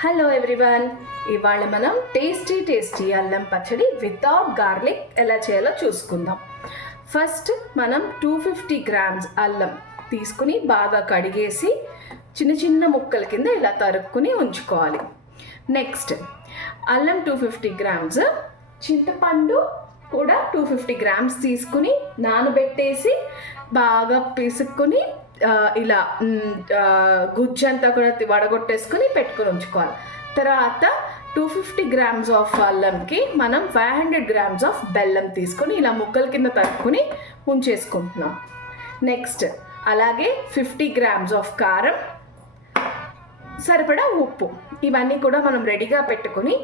Hello everyone, ఇవాళ మనం tasty అల్లం పచ్చడి వితౌట్ గార్లిక్ ఎలా చేయాలో చూసుకుందాం. ఫస్ట్ మనం 250 గ్రామ్స్ అల్లం తీసుకుని బాగా కడిగేసి చిన్న ముక్కల కింద ఇలా తరుక్కుని ఉంచుకోవాలి. నెక్స్ట్ అల్లం 250 గ్రామ్స్, చింతపండు కూడా 250 గ్రామ్స్ తీసుకుని నానబెట్టేసి బాగా పిసుక్కుని ఇలా గుజ్జంతా కూడా వడగొట్టేసుకుని పెట్టుకొని ఉంచుకోవాలి. తర్వాత 250 గ్రామ్స్ ఆఫ్ అల్లంకి మనం 500 గ్రామ్స్ ఆఫ్ బెల్లం తీసుకొని ఇలా ముక్కల కింద తరుక్కుని ఉంచేసుకుంటున్నాం. నెక్స్ట్ అలాగే 50 గ్రామ్స్ ఆఫ్ కారం, సరిపడా ఉప్పు, ఇవన్నీ కూడా మనం రెడీగా పెట్టుకొని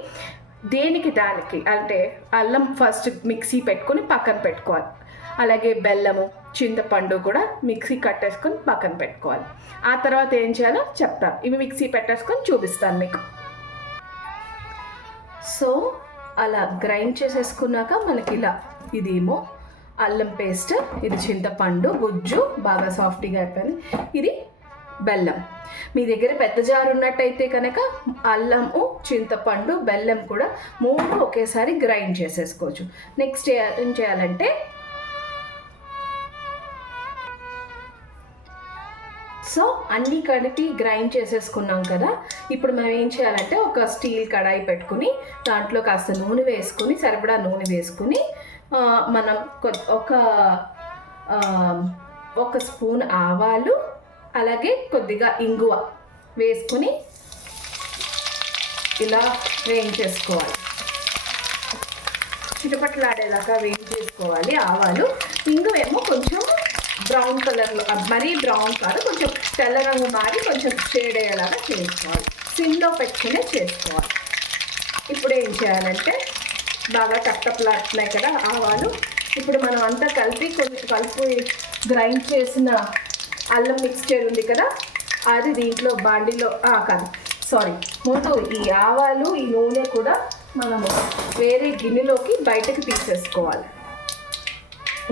దానికి అంటే అల్లం ఫస్ట్ మిక్సీ పెట్టుకొని పక్కన పెట్టుకోవాలి. అలాగే బెల్లము, చింతపండు కూడా మిక్సీ కట్టేసుకొని పక్కన పెట్టుకోవాలి. ఆ తర్వాత ఏం చేయాలో చెప్తాను. ఇవి మిక్సీ పెట్టేసుకొని చూపిస్తాను మీకు. సో అలా గ్రైండ్ చేసేసుకున్నాక మనకి ఇలా ఇదేమో అల్లం పేస్ట్, ఇది చింతపండు గుజ్జు బాగా సాఫ్ట్గా అయిపోయింది, ఇది బెల్లం. మీ దగ్గర పెద్ద జారు ఉన్నట్టయితే కనుక అల్లము, చింతపండు, బెల్లం కూడా 3 ఒకేసారి గ్రైండ్ చేసేసుకోవచ్చు. నెక్స్ట్ ఏం చేయాలంటే సో అన్నీ కలిపి గ్రైండ్ చేసేసుకున్నాం కదా. ఇప్పుడు మనం ఏం చేయాలంటే ఒక స్టీల్ కడాయి పెట్టుకుని దాంట్లో కాస్త నూనె వేసుకుని, సరిపడా నూనె వేసుకుని మనం ఒక స్పూన్ ఆవాలు, అలాగే కొద్దిగా ఇంగువ వేసుకుని ఇలా వేయించేసుకోవాలి. చిటపట్లాడేదాకా వేయించేసుకోవాలి ఆవాలు. ఇంగువేమో కొంచెం బ్రౌన్ కలర్లో, మరీ బ్రౌన్ కాదు, కొంచెం తెల్ల రంగు మారి కొంచెం షేడ్ అయ్యేలాగా చేసుకోవాలి. సిమ్లో పెట్టుకునే చేసుకోవాలి. ఇప్పుడు ఏం చేయాలంటే బాగా టప్టప్లాడుతున్నాయి కదా ఆవాలు. ఇప్పుడు మనం అంతా కలిపి గ్రైండ్ చేసిన అల్లం మిక్స్చర్ ఉంది కదా, అది దీంట్లో బాండీలో ముందు ఈ ఆవాలు, ఈ నూనె కూడా మనము వేరే గిన్నెలోకి బయటకు తీసేసుకోవాలి.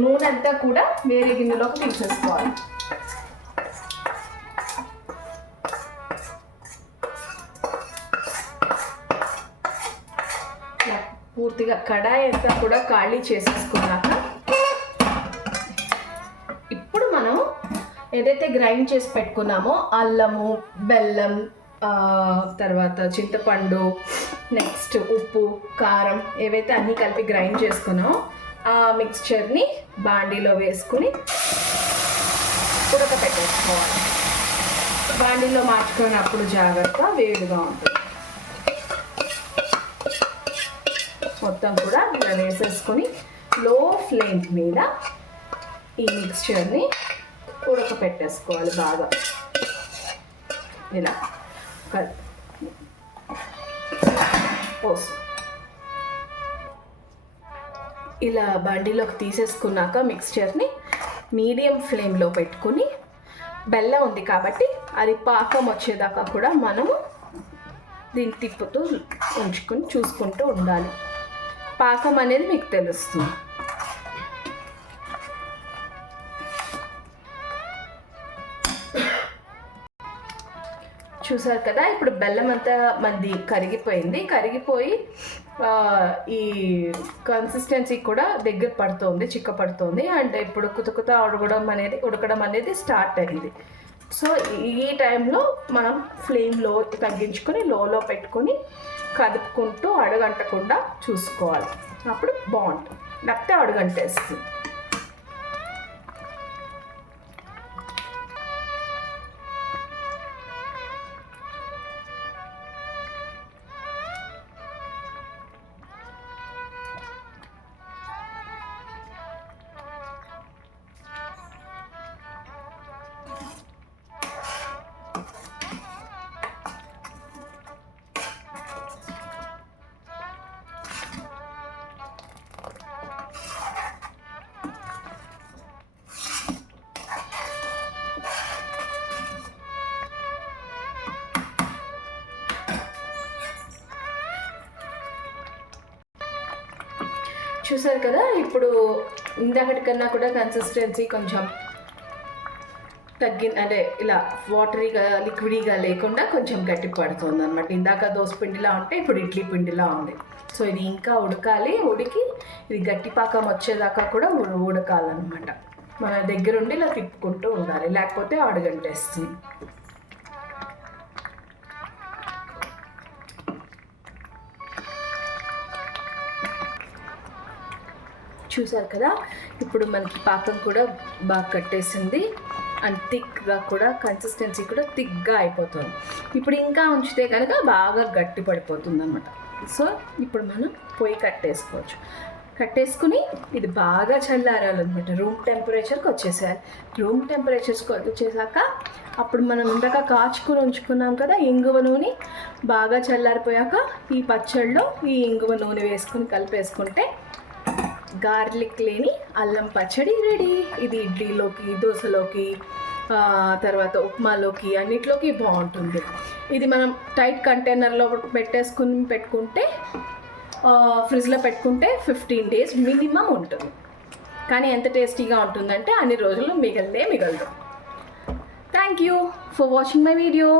నూనె అంతా కూడా వేరే గిన్నెలోకి తీసేసుకోవాలి. పూర్తిగా కడాయి అంతా కూడా ఖాళీ చేసేసుకున్నాక ఇప్పుడు మనం ఏదైతే గ్రైండ్ చేసి పెట్టుకున్నామో అల్లము, బెల్లం, తర్వాత చింతపండు, నెక్స్ట్ ఉప్పు, కారం, ఏవైతే అన్నీ కలిపి గ్రైండ్ చేసుకున్నామో ఆ మిక్స్చర్ని బాండీలో వేసుకుని ఉడకపెట్టేసుకోవాలి. బాండీలో మార్చుకున్నప్పుడు జాగ్రత్త, వేడిగా ఉంటుంది. మొత్తం కూడా ఇలా వేసేసుకొని లో ఫ్లేమ్ మీద ఈ మిక్స్చర్ని ఉడకపెట్టేసుకోవాలి బాగా. ఇలా ఇలా బండిలోకి తీసేసుకున్నాక మిక్స్చర్ని మీడియం ఫ్లేమ్లో పెట్టుకుని, బెల్లం ఉంది కాబట్టి అది పాకం వచ్చేదాకా కూడా మనము దీన్ని తిప్పుతూ చూసుకుంటూ ఉండాలి. పాకం అనేది మీకు తెలుస్తుంది. చూసారు కదా, ఇప్పుడు బెల్లం అంతా మంది కరిగిపోయి ఈ కన్సిస్టెన్సీ కూడా దగ్గర పడుతుంది, చిక్క పడుతుంది. అంటే ఇప్పుడు కుతుకుతా ఉడకడం అనేది స్టార్ట్ అయింది. సో ఈ టైంలో మనం ఫ్లేమ్లో తగ్గించుకొని లోలో పెట్టుకొని కదుపుకుంటూ అడుగంటకుండా చూసుకోవాలి. అప్పుడు బాగుంటుంది, లేకపోతే అడుగంటేస్తుంది. చూసారు కదా, ఇప్పుడు ఇందాకటి కన్నా కూడా కన్సిస్టెన్సీ కొంచెం అంటే ఇలా వాటరీగా లిక్విడీగా లేకుండా కొంచెం గట్టి పడుతుంది అనమాట. ఇందాక దోశ పిండిలా ఉంటే ఇప్పుడు ఇడ్లీ పిండిలా ఉంది. సో ఇది ఇంకా ఉడకాలి. ఉడికి ఇది గట్టి పాకం వచ్చేదాకా కూడా ఉడకాలన్నమాట. మన దగ్గరుండి ఇలా తిప్పుకుంటూ ఉండాలి, లేకపోతే అడుగంటేస్తుంది. చూసారు కదా, ఇప్పుడు మనకి పాకం కూడా బాగా కట్టేసింది అండ్ థిక్గా కూడా కన్సిస్టెన్సీ కూడా థిక్గా అయిపోతుంది. ఇప్పుడు ఇంకా ఉంచితే కనుక బాగా గట్టి పడిపోతుంది అనమాట. సో ఇప్పుడు మనం పొయ్యి కట్టేసుకుని ఇది బాగా చల్లారాలన్నమాట. రూమ్ టెంపరేచర్కి వచ్చేసేయాలి. రూమ్ టెంపరేచర్స్కి వచ్చేసాక అప్పుడు మనం ఇందాక కాచుకుని ఉంచుకున్నాం కదా ఇంగువ నూనె, బాగా చల్లారిపోయాక ఈ పచ్చడిలో ఈ ఇంగువ నూనె వేసుకుని కలిపేసుకుంటే గార్లిక్ లేని అల్లం పచ్చడి రెడీ. ఇది ఇడ్లీలోకి, దోశలోకి, తర్వాత ఉప్మాలోకి అన్నిట్లోకి బాగుంటుంది. ఇది మనం టైట్ కంటైనర్లో పెట్టుకుంటే ఫ్రిడ్జ్లో పెట్టుకుంటే 15 days మినిమం ఉంటుంది. కానీ ఎంత టేస్టీగా ఉంటుందంటే అన్ని రోజులు మిగలదు. Thank you for watching my video.